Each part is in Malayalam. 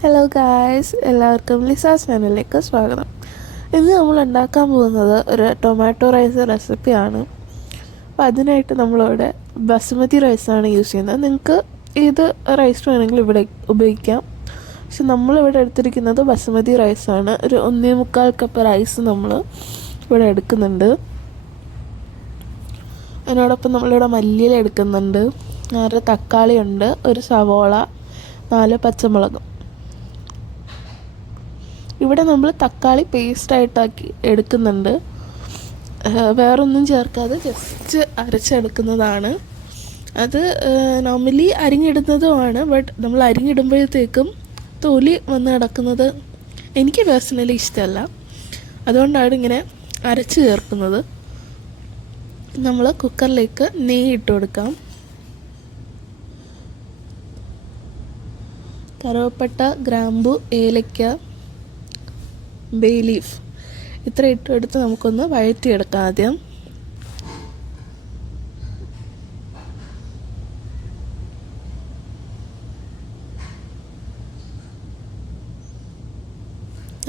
ഹലോ ഗായ്സ്, എല്ലാവർക്കും ലിസാസ് ചാനലിലേക്ക് സ്വാഗതം. ഇന്ന് നമ്മൾ ഉണ്ടാക്കാൻ പോകുന്നത് ഒരു ടൊമാറ്റോ റൈസ് റെസിപ്പിയാണ്. അപ്പോൾ അതിനായിട്ട് നമ്മളിവിടെ ബസുമതി റൈസാണ് യൂസ് ചെയ്യുന്നത്. നിങ്ങൾക്ക് ഏത് റൈസ് വേണമെങ്കിലും ഇവിടെ ഉപയോഗിക്കാം. പക്ഷെ നമ്മളിവിടെ എടുത്തിരിക്കുന്നത് ബസുമതി റൈസാണ്. ഒരു 1.25 കപ്പ് റൈസ് നമ്മൾ ഇവിടെ എടുക്കുന്നുണ്ട്. അതിനോടൊപ്പം നമ്മളിവിടെ മല്ലിയില എടുക്കുന്നുണ്ട്, 6 തക്കാളി ഉണ്ട്, ഒരു സവോള, 4 പച്ചമുളകും. ഇവിടെ നമ്മൾ തക്കാളി പേസ്റ്റായിട്ടാക്കി എടുക്കുന്നുണ്ട്, വേറൊന്നും ചേർക്കാതെ ജസ്റ്റ് അരച്ചെടുക്കുന്നതാണ്. അത് നോർമലി അരിഞ്ഞിടുന്നതുമാണ്. ബട്ട് നമ്മൾ അരിഞ്ഞിടുമ്പോഴത്തേക്കും തൊലി വന്ന് കിടക്കുന്നത് എനിക്ക് പേഴ്സണലി ഇഷ്ടമല്ല. അതുകൊണ്ടാണ് ഇങ്ങനെ അരച്ച് ചേർക്കുന്നത്. നമ്മൾ കുക്കറിലേക്ക് നെയ്യ് ഇട്ട് കൊടുക്കാം. കറുവപ്പട്ട, ഗ്രാമ്പു, ഏലക്ക, ബേ ലീഫ് ഇത്ര ഇട്ടെടുത്ത് നമുക്കൊന്ന് വഴറ്റിയെടുക്കാം. ആദ്യം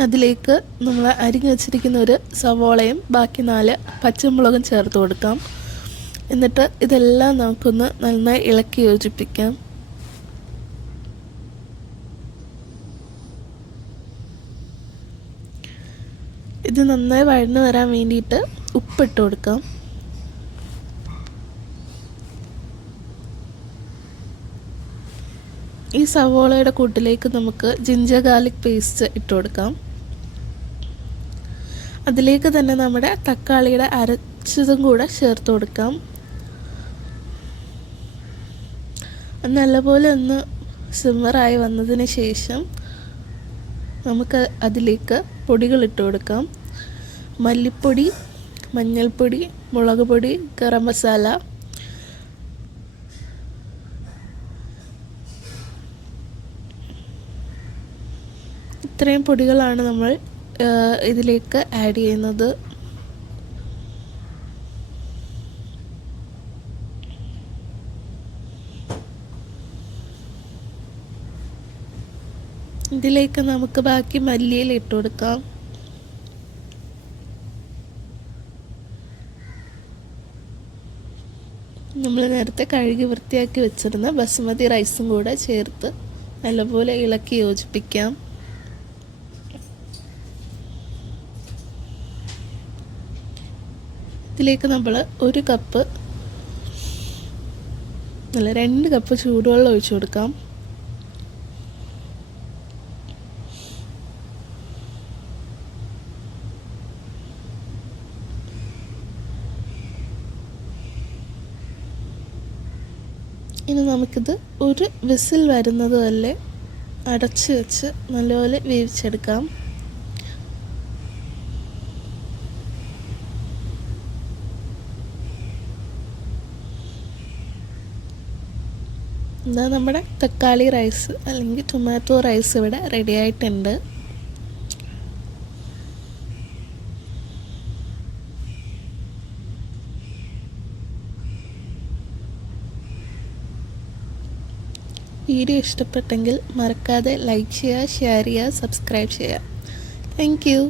അതിലേക്ക് നമ്മൾ അരിഞ്ഞു വെച്ചിരിക്കുന്ന ഒരു സവോളയും ബാക്കി 4 പച്ചമുളകും ചേർത്ത് കൊടുക്കാം. എന്നിട്ട് ഇതെല്ലാം നമുക്കൊന്ന് നന്നായി ഇളക്കി യോജിപ്പിക്കാം. ഇത് നന്നായി വഴന്ന് വരാൻ വേണ്ടിയിട്ട് ഉപ്പിട്ട് കൊടുക്കാം. ഈ സവോളയുടെ കൂട്ടിലേക്ക് നമുക്ക് ജിഞ്ചർ ഗാർലിക് പേസ്റ്റ് ഇട്ട് കൊടുക്കാം. അതിലേക്ക് തന്നെ നമ്മുടെ തക്കാളിയുടെ അരച്ചതും കൂടെ ചേർത്ത് കൊടുക്കാം. നല്ലപോലെ ഒന്ന് സിമ്മറായി വന്നതിന് ശേഷം നമുക്ക് അതിലേക്ക് പൊടികൾ ഇട്ട് കൊടുക്കാം. മല്ലിപ്പൊടി, മഞ്ഞൾപ്പൊടി, മുളക് പൊടി, ഗരം മസാല, ഇത്രയും പൊടികളാണ് നമ്മൾ ഇതിലേക്ക് ആഡ് ചെയ്യുന്നത്. ഇതിലേക്ക് നമുക്ക് ബാക്കി മല്ലിയില ഇട്ട് കൊടുക്കാം. നമ്മൾ നേരത്തെ കഴുകി വൃത്തിയാക്കി വെച്ചിരുന്ന ബസുമതി റൈസും കൂടെ ചേർത്ത് നല്ലപോലെ ഇളക്കി യോജിപ്പിക്കാം. ഇതിലേക്ക് നമ്മൾ 1 കപ്പ് 2 കപ്പ് ചൂടുവെള്ളം ഒഴിച്ചു കൊടുക്കാം. ഇനി നമുക്കിത് ഒരു വിസിൽ വരുന്നത് വരെ അടച്ച് വെച്ച് നല്ലപോലെ വേവിച്ചെടുക്കാം. ഇതാ നമ്മുടെ തക്കാളി റൈസ് അല്ലെങ്കിൽ ടൊമാറ്റോ റൈസ് ഇവിടെ റെഡി ആയിട്ടുണ്ട്. വീഡിയോ ഇഷ്ടപ്പെട്ടെങ്കിൽ മറക്കാതെ ലൈക്ക് ചെയ്യുക, ഷെയർ ചെയ്യുക, സബ്സ്ക്രൈബ് ചെയ്യുക. Thank you.